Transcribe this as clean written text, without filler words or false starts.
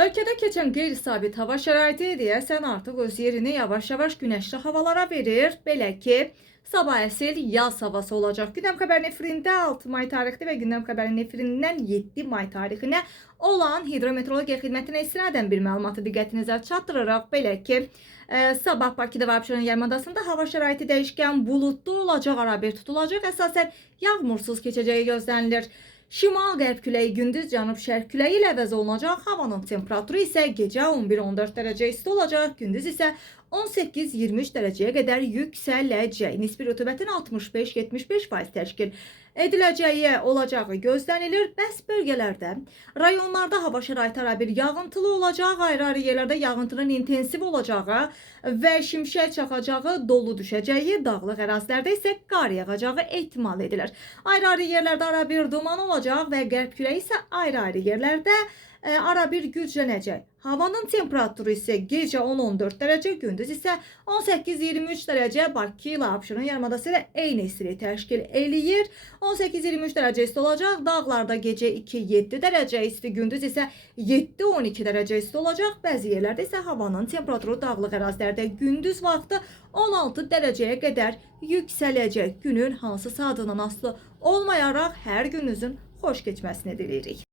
Ölkədə keçən qeyri-sabit hava şəraiti deyəsən artıq öz yerini yavaş-yavaş günəşli havalara verir. Belə ki, sabah əsil yaz havası olacaq. Gündəm xəbəri efirində 6 may tarixli və gündəm xəbəri efirindən 7 may tarixinə olan hidrometeorologiya xidmətinə istinadən bir məlumatı diqqətinizə çatdırırıq. Belə ki, sabah Bakıda və Abşeron yarımadasında hava şəraiti dəyişkən buludlu olacaq, arabir tutulacaq. Əsasən yağmursuz keçəcəyi gözlənilir. Şimal-qərb küləyi gündüz cənub-şərq küləyi ilə əvəz olunacaq. Havanın temperaturu isə gecə 11-14 dərəcə isti olacaq. Gündüz isə 18-23 dərəcəyə qədər yüksələcək. Nisbi rütubətin 65-75% təşkil ediləcəyi olacağı gözlənilir. Bəs bölgələrdə, rayonlarda hava şəraiti arabir yağıntılı olacaq. Ayrı-ayrı yerlərdə yağıntının intensiv olacağı və şimşək çaxacağı, dolu düşəcəyi, dağlıq ərazilərdə isə qar yağacağı ehtimal edilir. Ayrı-ayrı yerlərdə arabir duman olacaq və qərb küləyi isə ayrı-ayrı yerlərdə arabir güclənəcək. Havanın temperaturu isə gecə 10-14 dərəcə, gündüz isə 18-23 dərəcə. Bakı ilə Abşeron yarımadası ilə eyni istilik təşkil eləyir. 18-23 dərəcə isti olacaq. Dağlarda gecə 2-7 dərəcə isti, gündüz isə 7-12 dərəcə isti olacaq. Bəzi yerlərdə isə havanın temperaturu dağlıq ərazilərdə gündüz vaxtı 16 dərəcəyə qədər yüksələcək. Günün hansı saatından asılı olmayaraq hər gününüzün xoş keçməsini diləyirik.